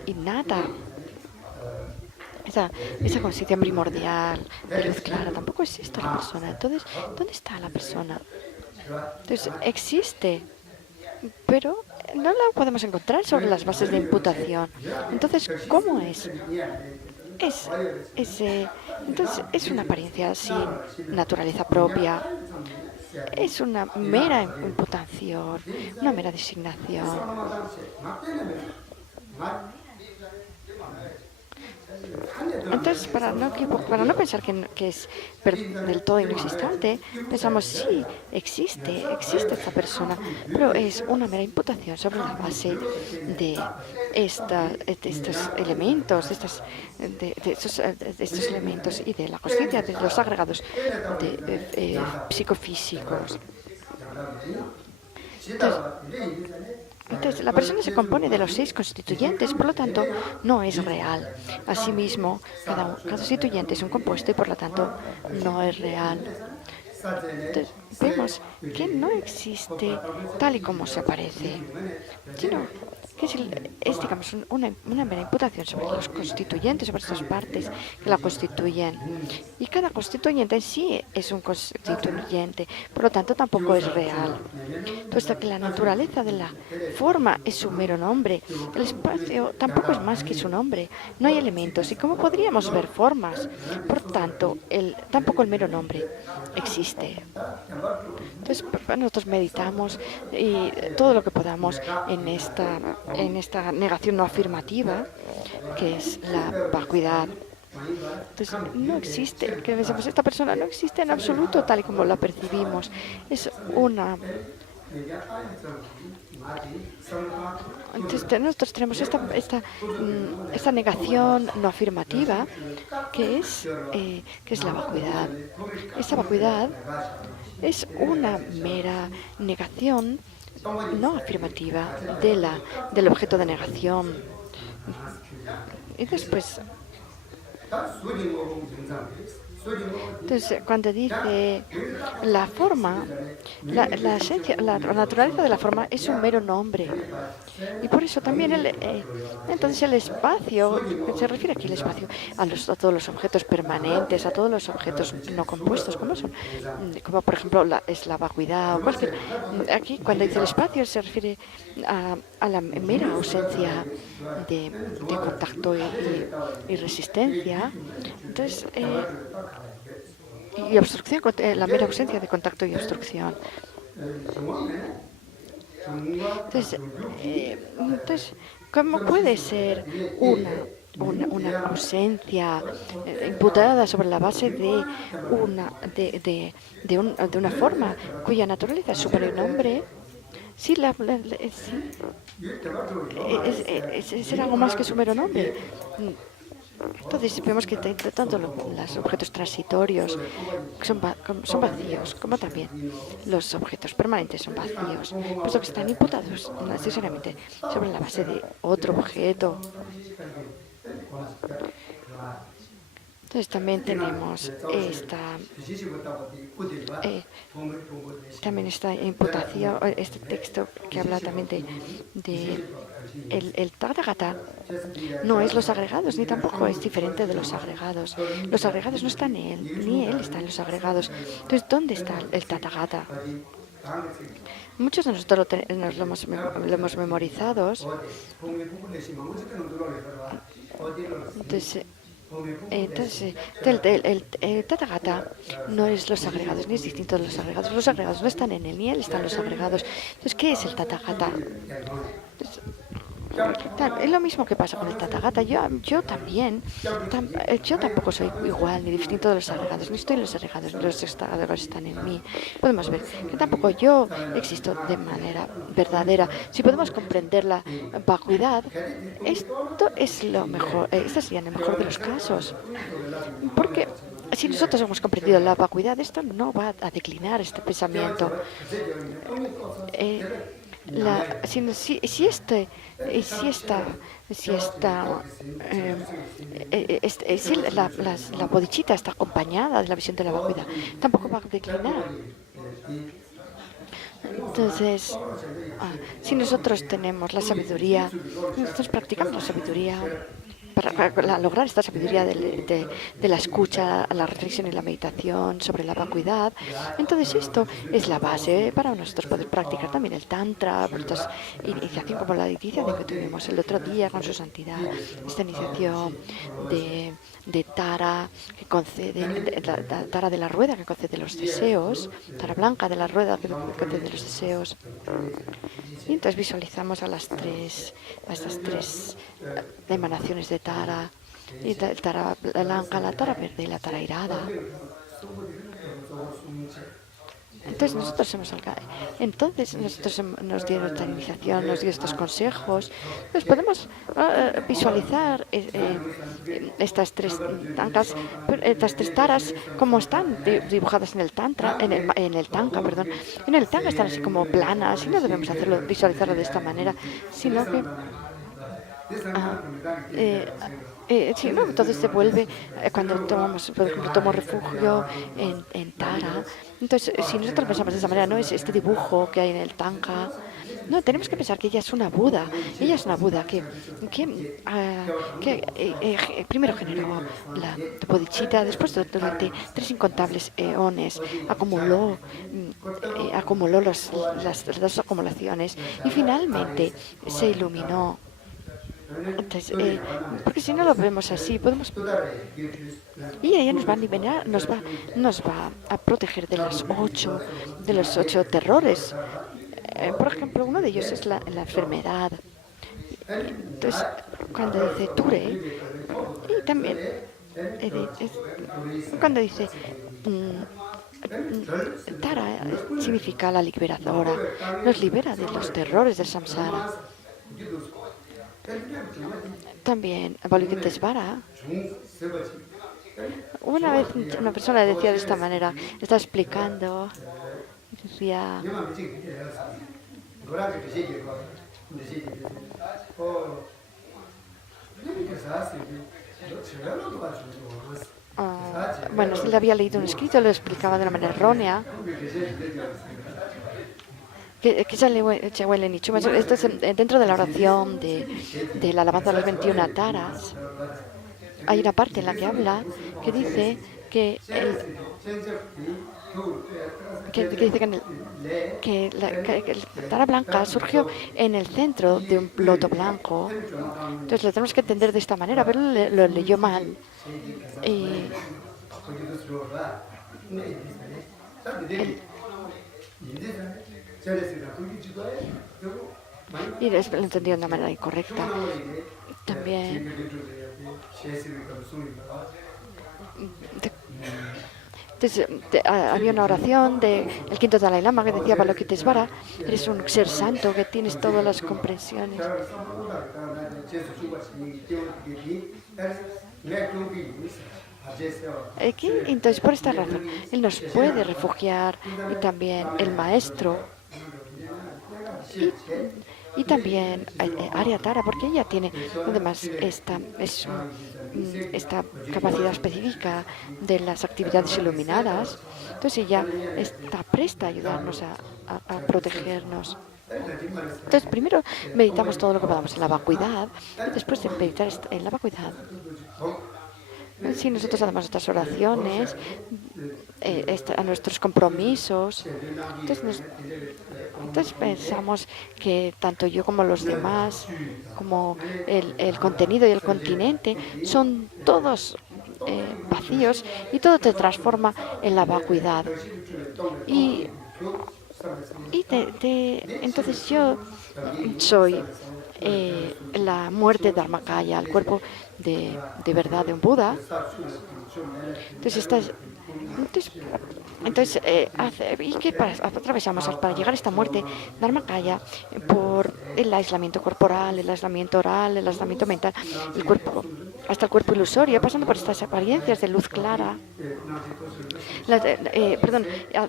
innata. Esa conciencia primordial de luz clara, tampoco es esto la persona. Entonces, ¿dónde está la persona? Entonces, existe, pero no la podemos encontrar sobre las bases de imputación. Entonces, ¿cómo es? Entonces, es una apariencia sin naturaleza propia. Es una mera imputación, una mera designación. Entonces, para no pensar que es del todo inexistente, pensamos: sí, existe esta persona, pero es una mera imputación sobre la base de estos elementos, de estos elementos y de la consciencia de los agregados psicofísicos. Entonces, la persona se compone de los 6 constituyentes, por lo tanto, no es real. Asimismo, cada constituyente es un compuesto y, por lo tanto, no es real. Entonces, vemos que no existe tal y como se aparece, sino que digamos, una mera imputación sobre los constituyentes, sobre estas partes que la constituyen. Y cada constituyente en sí es un constituyente, por lo tanto tampoco es real. Puesto que la naturaleza de la forma es su mero nombre, el espacio tampoco es más que su nombre. No hay elementos. ¿Y cómo podríamos ver formas? Por tanto, tampoco el mero nombre existe. Entonces, nosotros meditamos y todo lo que podamos en esta negación no afirmativa, que es la vacuidad. Entonces, no existe, que pensamos, esta persona no existe en absoluto tal y como la percibimos. Es Entonces, nosotros tenemos esta negación no afirmativa que es la vacuidad. Esta vacuidad es una mera negación no afirmativa del objeto de negación. Y después, entonces, cuando dice la forma, la esencia, la naturaleza de la forma es un mero nombre. Y por eso también entonces el espacio, se refiere aquí el espacio a todos los objetos permanentes, a todos los objetos no compuestos, como por ejemplo es la vacuidad o cualquier. Aquí cuando dice el espacio se refiere a la mera ausencia de contacto y resistencia Entonces, y obstrucción, la mera ausencia de contacto y obstrucción. Entonces, ¿cómo puede ser una ausencia imputada sobre la base de una forma cuya naturaleza es supernombre? Sí, es algo más que su mero nombre. Entonces vemos que tanto los objetos transitorios son vacíos, como también los objetos permanentes son vacíos, puesto que están imputados necesariamente sobre la base de otro objeto. Entonces también tenemos también esta imputación, este texto que habla también de el Tathagata no es los agregados, ni tampoco es diferente de los agregados. Los agregados no están en él, ni él está en los agregados. Entonces, ¿dónde está el Tathagata? Muchos de nosotros lo hemos memorizado. Entonces, el Tathagata no es los agregados, ni es distinto de los agregados. Los agregados no están en él, ni él está en los agregados. Entonces, ¿qué es el Tathagata? Es lo mismo que pasa con el Tathagata. Yo tampoco soy igual ni distinto de los agregados, ni estoy en los agregados, ni los agregados están en mí. Podemos ver que tampoco yo existo de manera verdadera. Si podemos comprender la vacuidad, esto es lo mejor, esto sería en el mejor de los casos. Porque si nosotros hemos comprendido la vacuidad, esto no va a declinar este pensamiento. Si la bodhicitta está acompañada de la visión de la vacuidad, tampoco va a declinar. Entonces, si nosotros tenemos la sabiduría, nosotros practicamos la sabiduría para lograr esta sabiduría de la escucha, la reflexión y la meditación sobre la vacuidad. Entonces esto es la base para nosotros poder practicar también el Tantra, esta iniciación como la iniciación que tuvimos el otro día con su santidad, esta iniciación de Tara que concede, la Tara de la rueda que concede los deseos, Tara blanca de la rueda que concede los deseos. Y entonces visualizamos a estas tres emanaciones de Tara, y la Tara blanca, la Tara verde y la Tara irada. Entonces nosotros nos dieron esta iniciación, nos dio estos consejos. Entonces podemos visualizar estas tres taras como están dibujadas en el tantra, en el tanka, perdón. En el tanka están así como planas y no debemos visualizarlo de esta manera, sino que si no, entonces se vuelve cuando por ejemplo, tomo refugio en Tara. Entonces, si nosotros pensamos de esa manera, no es este dibujo que hay en el tanka. No, tenemos que pensar que ella es una Buda. Ella es una Buda que primero generó la bodhicitta, después durante 3 incontables eones acumuló las dos acumulaciones y finalmente se iluminó. Entonces, porque si no lo vemos así, y ella nos va a liberar, nos va a proteger de los 8 terrores. Por ejemplo, uno de ellos es la enfermedad. Entonces, cuando dice Ture, y también cuando dice Tara significa la liberadora, nos libera de los terrores del samsara. También Avalokitesvara. Una vez una persona decía de esta manera, estaba explicando, decía, bueno, él había leído un escrito, lo explicaba de una manera errónea. Esto es dentro de la oración de la alabanza de las 21 taras. Hay una parte en la que habla que dice que, que dice que el Tara Blanca surgió en el centro de un loto blanco. Entonces lo tenemos que entender de esta manera, pero él lo leyó mal. Y él, lo entendió de una manera incorrecta. También entonces, había una oración del quinto Dalai Lama que decía: Balokitesvara, eres un ser santo que tienes todas las comprensiones. Entonces, por esta razón, Él nos puede refugiar, y también el Maestro, y también Arya Tara, porque ella tiene además esta capacidad específica de las actividades iluminadas. Entonces ella está presta a ayudarnos a protegernos. Entonces primero meditamos todo lo que podamos en la vacuidad, y después de meditar en la vacuidad, si nosotros hacemos nuestras oraciones, a nuestros compromisos, entonces pensamos que tanto yo como los demás, como el contenido y el continente, son todos vacíos, y todo te transforma en la vacuidad. Entonces yo soy la muerte de Dharmakaya, el cuerpo de verdad de un Buda. Entonces, ¿y qué atravesamos para llegar a esta muerte Dharmakaya? Por el aislamiento corporal, el aislamiento oral, el aislamiento mental, el cuerpo, hasta el cuerpo ilusorio, pasando por estas apariencias de luz clara,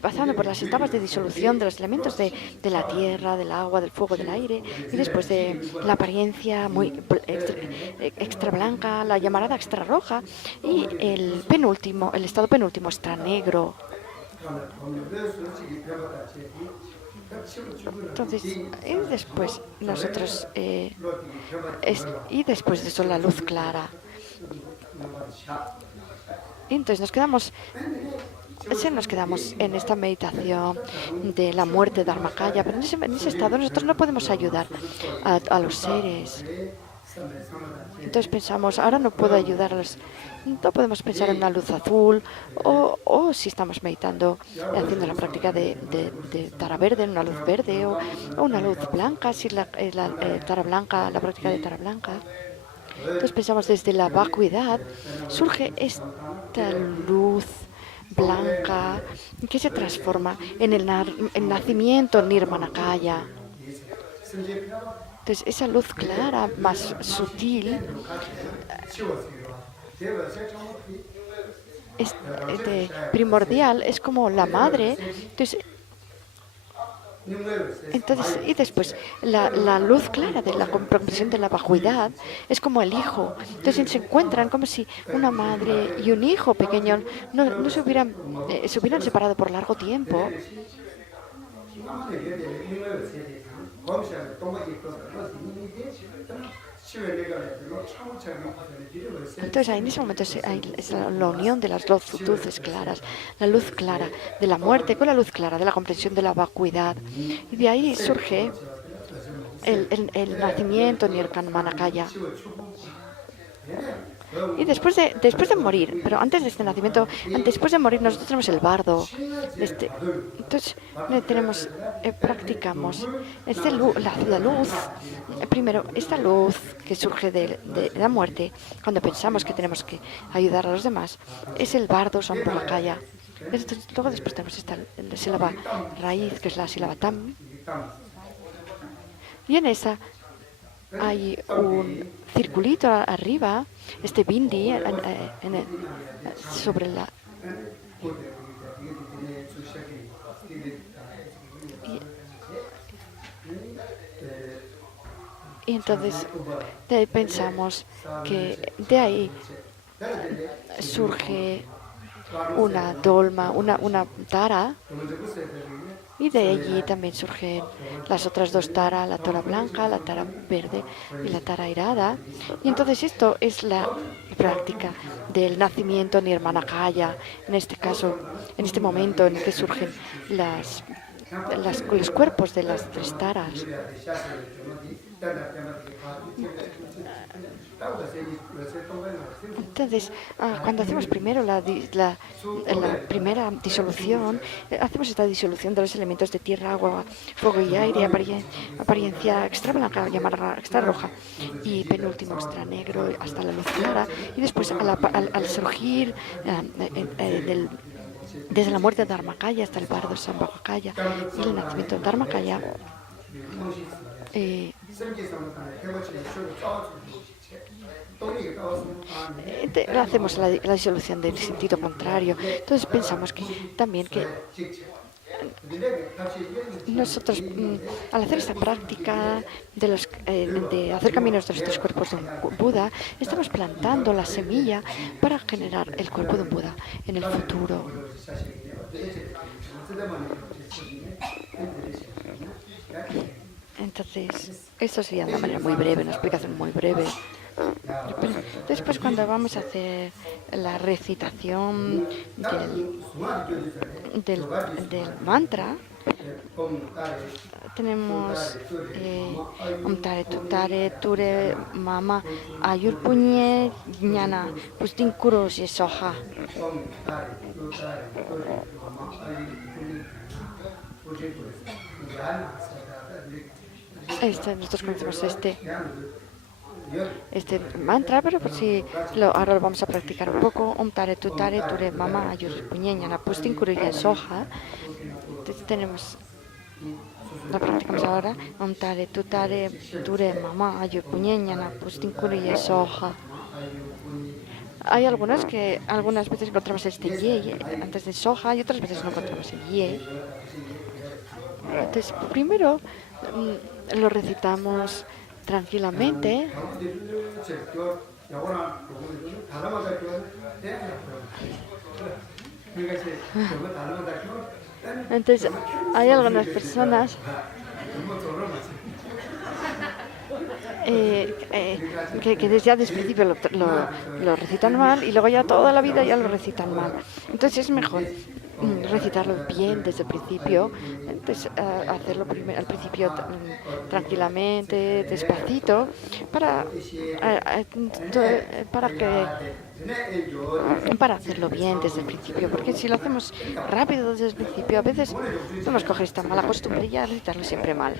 pasando por las etapas de disolución de los elementos de la tierra, del agua, del fuego, del aire, y después de la apariencia muy extra blanca, la llamarada extra roja, y el estado penúltimo, extra negro. Entonces, y después nosotros, y después de eso la luz clara. Y entonces nos quedamos en esta meditación de la muerte de Dharmakaya, pero en ese estado nosotros no podemos ayudar a los seres. Entonces pensamos, ahora no puedo ayudar a los... No podemos pensar en una luz azul, o si estamos meditando, haciendo la práctica de Tara verde, en una luz verde, o una luz blanca, si Tara blanca, la práctica de Tara blanca. Entonces pensamos, desde la vacuidad surge esta luz blanca que se transforma en el nacimiento Nirmanakaya. Entonces esa luz clara, más sutil, primordial, es como la madre. Entonces, y después la luz clara de la comprensión de la vacuidad es como el hijo. Entonces se encuentran como si una madre y un hijo pequeño no se hubieran separado por largo tiempo. Entonces en ese momento es la unión de las dos luces claras, la luz clara de la muerte con la luz clara de la comprensión de la vacuidad, y de ahí surge el nacimiento Nirmanakaya. Y después de morir, pero antes de este nacimiento, después de morir, nosotros tenemos el bardo. Entonces practicamos la luz. Primero, esta luz que surge de la muerte, cuando pensamos que tenemos que ayudar a los demás, es el bardo Sambhogakaya. Luego después tenemos esta sílaba raíz, que es la sílaba tam. Y en esa hay un circulito arriba, este bindi, sobre la... Y entonces pensamos que de ahí surge una dolma, una tara, y de allí también surgen las otras dos taras, la tara blanca, la tara verde y la tara irada. Y entonces esto es la práctica del nacimiento Nirmanakaya, en este caso, en este momento en el que surgen los cuerpos de las tres taras. Entonces, cuando hacemos primero la primera disolución, hacemos esta disolución de los elementos de tierra, agua, fuego y aire, apariencia extra blanca, llamada extra roja, y penúltimo extra negro hasta la luz clara. Y después, al surgir desde la muerte de Dharmakaya hasta el pardo Sambhavakaya y el nacimiento de Dharmakaya, hacemos la disolución del sentido contrario. Entonces pensamos que también que nosotros, al hacer esta práctica de hacer caminos de los tres cuerpos de un Buda, estamos plantando la semilla para generar el cuerpo de un Buda en el futuro. Entonces, esto sería de una manera muy breve, una explicación muy breve. Después, cuando vamos a hacer la recitación del mantra, tenemos Om Tare Tutare Ture Mama Ayur Punye Ñana Pustin Kuro Soha. Nosotros conocemos este mantra, pero por si ahora lo vamos a practicar un poco. Om Tare Tutare Ture Mama Ayur Punye Ñana Pustin Kuro Soha. Entonces tenemos, la practicamos ahora. Om Tare Tutare Ture Mama Ayur Punye Ñana Pustin Kuro Soha. Hay algunas veces encontramos este ye antes de soja y otras veces no encontramos el ye. Entonces, primero lo recitamos tranquilamente. Entonces, hay algunas personas que ya desde el principio lo recitan mal y luego ya toda la vida ya lo recitan mal. Entonces es mejor recitarlo bien desde el principio, entonces hacerlo al principio tranquilamente, despacito, para hacerlo bien desde el principio, porque si lo hacemos rápido desde el principio, a veces podemos coger esta mala costumbre y ya recitarlo siempre mal.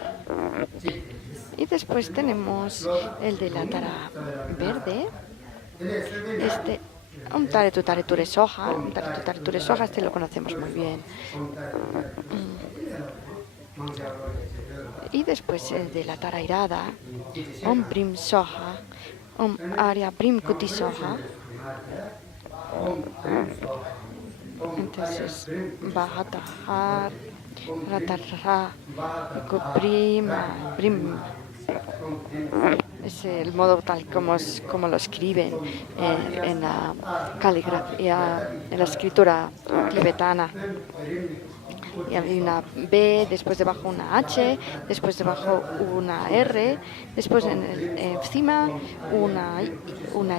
Y después tenemos el de la tara verde, Om Tare Tutare Ture Soha. Om Tare Tutare Ture Soha, lo conocemos muy bien. Y después el de la tara irada, Om Brim Soha, Om Arya Brim Kuti Soha. Entonces, Bahatahar, Ratarra, Brim. Es el modo tal como lo escriben en la caligrafía, en la escritura tibetana. Y hay una B, después debajo una H, después debajo una R, después encima una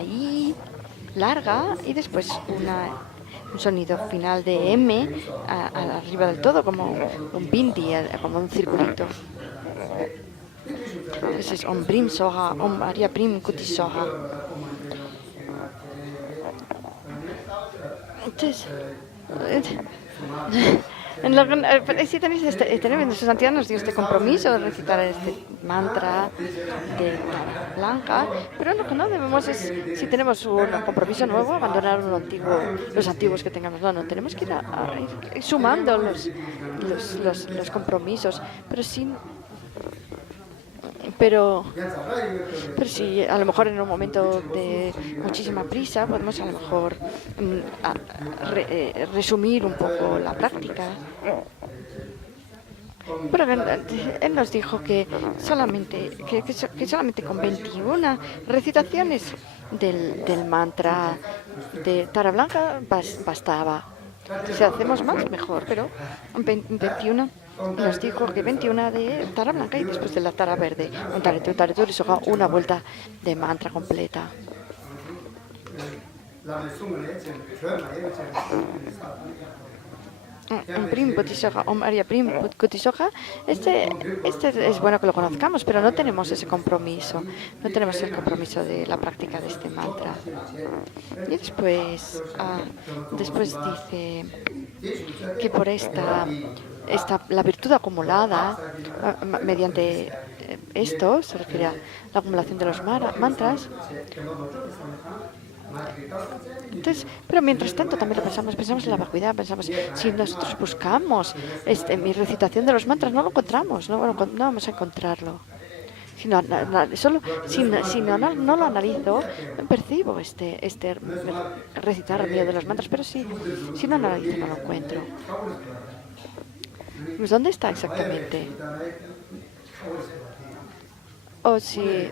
I larga y después un sonido final de M arriba del todo, como un bindi, como un circulito. Ese es Om Brim Soha, Om Arya Brim Kuti Soha. Entonces, en su santidad nos dio este compromiso de recitar este mantra de tara blanca, pero lo que no debemos es, si tenemos un compromiso nuevo, abandonar los antiguos que tengamos. No, tenemos que ir sumando los compromisos, pero si a lo mejor en un momento de muchísima prisa podemos a lo mejor resumir un poco la práctica. Pero él nos dijo que solamente con 21 recitaciones del mantra de tara blanca bastaba. Si hacemos más, mejor, pero 21 nos dijo que 21 de tara blanca y después de la tara verde. Un taretur y soga una vuelta de mantra completa. Prim Butisoga o María Prim Butisoga, este es bueno que lo conozcamos, pero no tenemos ese compromiso. No tenemos el compromiso de la práctica de este mantra. Y después dice que por la virtud acumulada mediante esto, se refiere a la acumulación de los mantras. Entonces, pero mientras tanto también lo pensamos en la vacuidad, pensamos, si nosotros buscamos mi recitación de los mantras, no lo encontramos, no vamos a encontrarlo. Si no lo analizo, percibo este recitar mío de los mantras, pero si no analizo, no lo encuentro. Pues ¿dónde está exactamente? O si...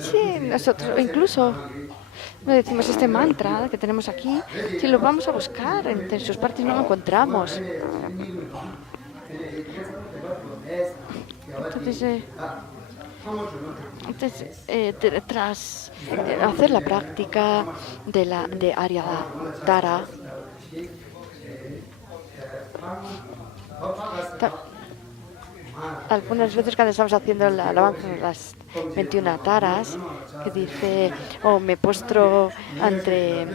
sí, nosotros incluso decimos este mantra que tenemos aquí, si lo vamos a buscar entre sus partes no lo encontramos. Entonces, tras hacer la práctica de Arya Tara, algunas veces cuando estamos haciendo la alabanza de las 21 taras, que dice, me postro ante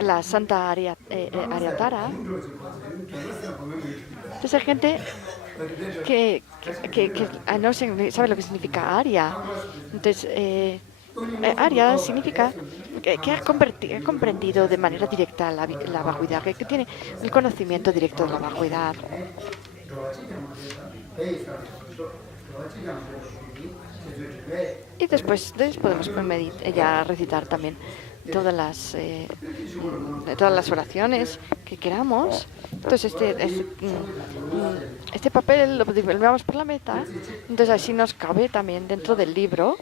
la Santa Arya Tara, entonces hay gente que no sabe lo que significa Arya. Entonces, Arya significa que ha comprendido de manera directa la vacuidad, que tiene el conocimiento directo de la vacuidad. Y después podemos ya recitar también todas las oraciones que queramos. Entonces este papel lo llevamos por la meta, entonces así nos cabe también dentro del libro.